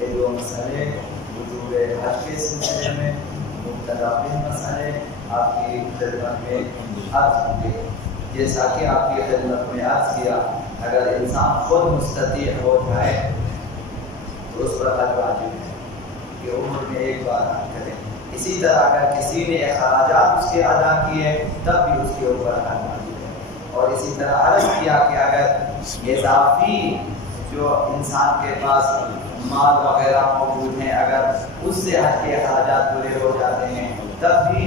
یہ دو مسئلے وجوب حج کے سلسلے میں مختلف مسئلے آپ کی خدمت میں عرض ہوں گے. جیسا کہ آپ کی خدمت میں عرض کیا، اگر انسان خود مستطیع ہو جائے تو اس پر حج واجب ہے کہ عمر میں ایک بار حج کرے. اسی طرح اگر کسی نے اخراجات اس کے ادا کیے تب بھی اس کے اوپر حج واجب ہے. اور اسی طرح عرض کیا کہ اگر اضافی جو انسان کے پاس مال وغیرہ موجود ہیں اگر اس سے حج کے اخراجات پورے ہو جاتے ہیں تب بھی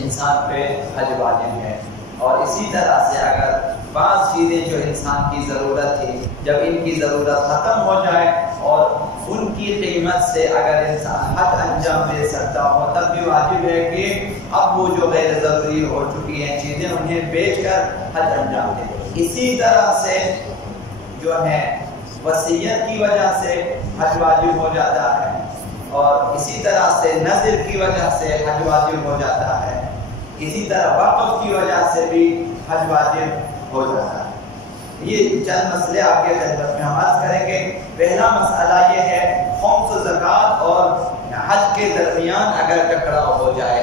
انسان پہ حج واجب ہے. اور اسی طرح سے اگر بعض چیزیں جو انسان کی ضرورت تھی جب ان کی ضرورت ختم ہو جائے اور ان کی قیمت سے اگر انسان حج انجام دے سکتا ہو تب بھی واجب ہے کہ اب وہ جو غیر ضروری ہو چکی ہیں چیزیں انہیں بیچ کر حج انجام دے. اسی طرح سے جو ہے وصیت کی وجہ سے حج واجب ہو جاتا ہے اور اسی طرح سے نذر کی وجہ سے حج واجب ہو جاتا ہے. اسی طرح وقف کی وجہ سے بھی حج واجب ہو جاتا ہے. یہ چند مسئلے آپ کے خدمت میں ہم عرض کریں گے. پہلا مسئلہ یہ ہے خمس و زکوٰۃ اور حج کے درمیان اگر ٹکراؤ ہو جائے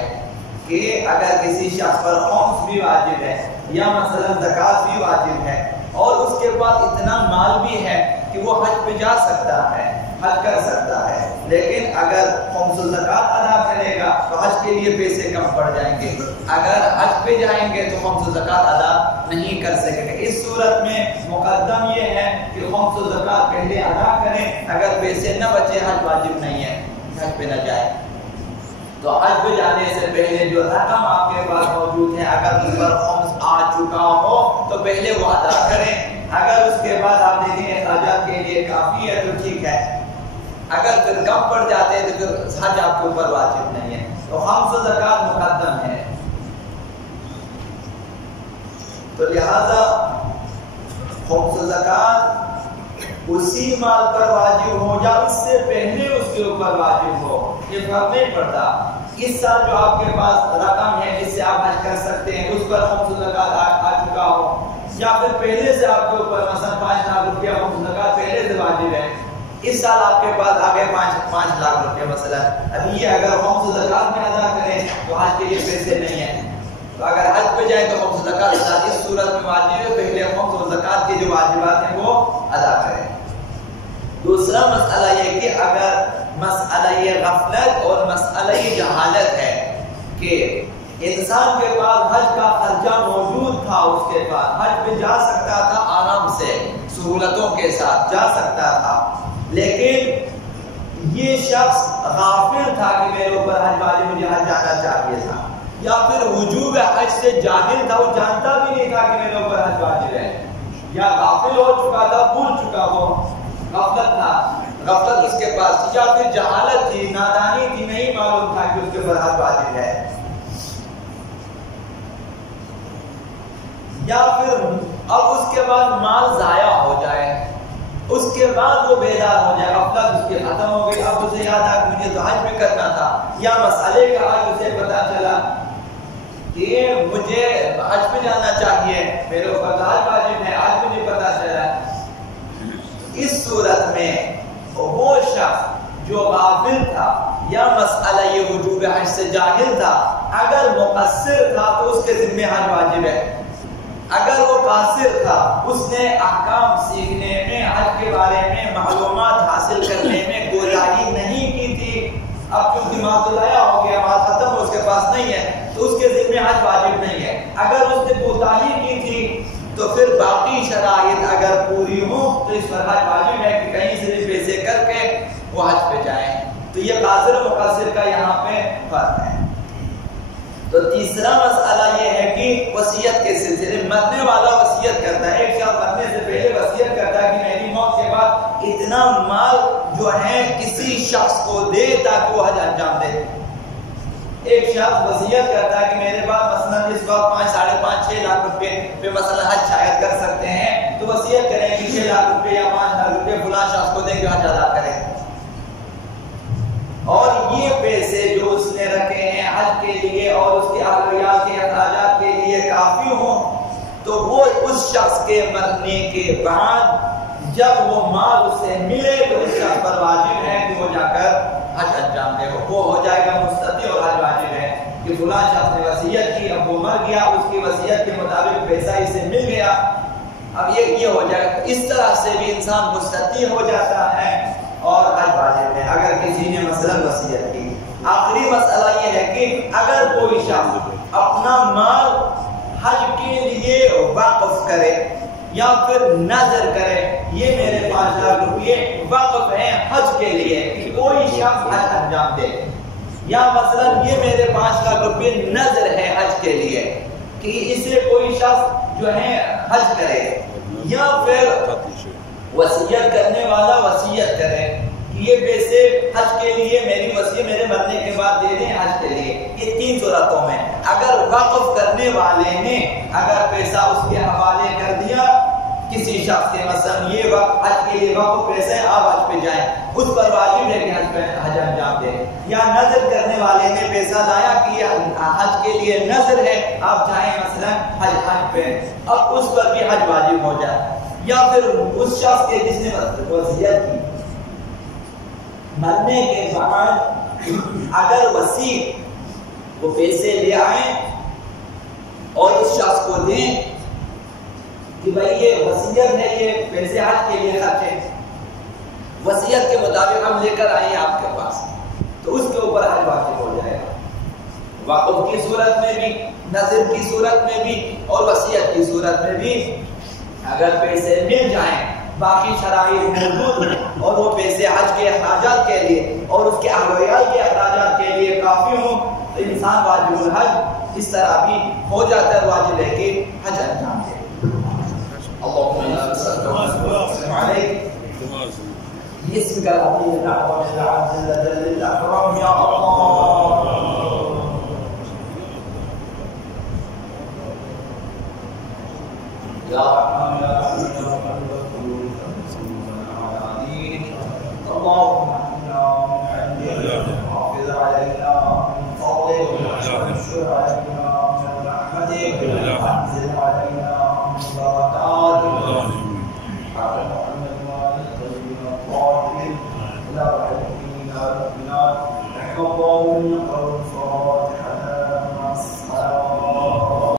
کہ اگر کسی شخص پر خمس بھی واجب ہے یا مثلا زکوٰۃ بھی واجب ہے اور اس کے پاس اتنا مال بھی ہے کہ وہ حج پہ جا سکتا ہے، حج کر سکتا ہے، لیکن اگر خمس و زکوٰۃ ادا کرے گا تو حج کے لیے پیسے کم پڑ جائیں گے. اگر حج پہ جائیں گے تو خمس و زکوٰۃ ادا نہیں کر سکیں گے. اس صورت میں مقدم یہ ہے کہ خمس و زکوٰۃ پہلے ادا کریں. اگر پیسے نہ بچے حج واجب نہیں ہے، حج پہ نہ جائے. تو حج پہ جانے سے پہلے جو رقم آپ کے پاس موجود ہے اگر اس پر خمس آ چکا ہو تو پہلے وہ ادا کریں. اگر اس کے بعد آپ دیکھیں اخراجات کے لیے کافی ہے تو ٹھیک ہے، اگر پھر کم پڑ جاتے ہیں تو پھر حج آپ کے اوپر واجب نہیں ہے. تو خمس و زکوٰۃ مقدم ہے. تو لہذا خمس و زکوٰۃ اسی مال پر واجب ہو یا اس سے پہلے اس کے اوپر واجب ہو یہ فرق نہیں پڑتا. اس سال جو آپ کے پاس رقم ہے جس سے آپ حج کر سکتے ہیں اس پر خمس و زکوٰۃ آ چکا ہو یا پھر پہلے سے آپ کے اوپر مثلا 5 لاکھ روپیہ خمس و زکوٰۃ پہلے سے واجب ہے، اس سال آپ کے پاس آگے 5 لاکھ روپیہ مثلا ابھی یہ اگر خمس و زکوٰۃ میں ادا کریں تو حج کے لیے پیسے نہیں ہیں. تو اگر حج پہ جائے تو خمس و زکوٰۃ اس صورت میں واجب ہے، پہلے خمس و زکوٰۃ کے جو واجبات ہیں وہ ادا کریں. دوسرا مسئلہ یہ کہ اگر مسئلہ یہ غفلت اور مسئلہ یہ جہالت ہے کہ انسان کے پاس حج کا خرچہ موجود تھا، اس کے پاس حج پہ جا سکتا تھا، آرام سے سہولتوں کے ساتھ جا سکتا تھا، لیکن یہ شخص غافل تھا کہ میرے اوپر حج واجب مجھے حج جانا چاہیے تھا، یا پھر وجوب حج سے جاہل تھا، وہ جانتا بھی نہیں تھا کہ میرے اوپر حج واجب ہے، یا غافل ہو چکا تھا، بھول چکا، وہ غفلت تھا، غفلت اس کے پاس، یا پھر جہالت تھی، نادانی تھی، نہیں معلوم تھا کہ اس کے اوپر حج واجب ہے، یا پھر اب اس کے بعد مال ضائع ہو جائے، اس کے بعد وہ بیدار ہو جائے، غفلت اس کی ختم ہو گئی، اب اسے یاد آیا کہ مجھے تو حج بھی کرنا تھا، یا مسئلے کا حج اسے پتا چلا کہ مجھے حج پہ جانا چاہیے، میرے اوپر حج واجب ہے، آج مجھے پتا چلا. اس صورت میں وہ شخص جو غافل تھا یا مسئلہ یہ وجوب حج سے جاہل تھا اگر مقصر تھا تو اس کے ذمہ حج واجب ہے. اگر وہ قاصر تھا، اس نے احکام سیکھنے میں، حج کے بارے میں معلومات حاصل کرنے میں کوتاہی نہیں کی تھی، اب جو دماغ ضائع ہو گیا، بات ختم ہو، اس کے پاس نہیں ہے تو اس کے ذمہ حج واجب نہیں ہے. اگر اس نے کوتاہی کی تھی تو پھر باقی شرائط اگر پوری ہوں تو اس پر حج واجب ہے کہ کہیں سے بھی پیسے کر کے وہ حج پہ جائیں. تو یہ قاصر و مقصر کا یہاں پہ فرق ہے. تو تیسرا مسئلہ یہ ہے کہ وصیت کے سلسلے مرنے والا وصیت کرتا ہے، ایک شخص مرنے سے پہلے وصیت کرتا ہے کہ میری موت کے بعد اتنا مال جو ہے کسی شخص کو دے تاکہ وہ حج انجام دے. ایک شخص وصیت کرتا ہے کہ میرے پاس مثلا اس وقت 5 ساڑھے 5 6 لاکھ روپے پہ مثلا حج شاید کر سکتے ہیں، تو وصیت کریں کہ 6 لاکھ روپے یا 5 لاکھ روپے فلاں شخص کو دیں کہ حج ادا کریں، اور یہ پیسے جو اس نے رکھے ہیں حج کے لیے اور اس کے اہلیات کے اخراجات کے لیے کافی ہوں، تو وہ اس شخص کے مرنے کے بعد جب وہ مال اسے ملے تو اس شخص پر واجب گیا اس کی وصیت کے مطابق پیسہ اسے مل گیا، اب یہ ہو جائے، اس طرح سے بھی انسان مستطیع ہو جاتا ہے اور حج واجب ہے اگر کسی نے مثلا وصیت کی۔ آخری مسئلہ یہ ہے کہ اگر کوئی شخص اپنا مال حج کے لیے وقف کرے یا پھر نظر کرے، یہ میرے 5 لاکھ روپے وقف ہیں حج کے لیے، کوئی شخص حج انجام دے، یا مثلا یہ میرے 5 لاکھ روپے نظر ہے حج کے لیے کہ اسے کوئی شخص جو ہے حج کرے، یا پھر وصیت کرنے والا وصیت کرے کہ یہ پیسے حج کے لیے میری وصیت میرے مرنے کے بعد دے دیں حج کے لیے۔ یہ 3 صورتوں میں اگر وقف کرنے والے نے اگر پیسہ اس کے حوالے کر دیا کسی شخص کے، مثلا یہ حج کے لیے وقف پیسے ہیں آپ حج پہ جائیں، اس پر واجب ہے کہ حج انجام دے، یا نظر کرنے والے نے پیسہ لایا کہ یہ حج کے لیے نظر ہے آپ جائیں مثلا حج پہ، اب اس پر بھی حج واجب ہو جائے، یا پھر اس شخص کے جس نے وصیت کی مرنے کے بعد اگر وصی وہ پیسے لے آئیں اور اس شخص کو دیں کہ بھائی یہ وصیت ہے، یہ پیسے حج کے لیے خرچ ہے، وصیت کے مطابق ہم لے کر آئیں آپ کے پاس، تو اس کے اوپر حج واجب ہو جائے گا، وقف کی صورت میں بھی، نذر کی صورت میں بھی اور وصیت کی صورت میں بھی۔ اگر پیسے مل جائیں، باقی شرائط موجود ہیں اور وہ پیسے حج کے اخراجات کے لیے اور اس کے اہل و عیال کے اخراجات کے لیے کافی ہوں، تو انسان واجب الحج اس طرح بھی ہو جاتا ہے، واجب ہے کہ حج انجام دے۔ اللهم صل وسلم عليك باسمك العظيم الاعظم العز الجل الاكرم يا الله يا رحمن يا رحيم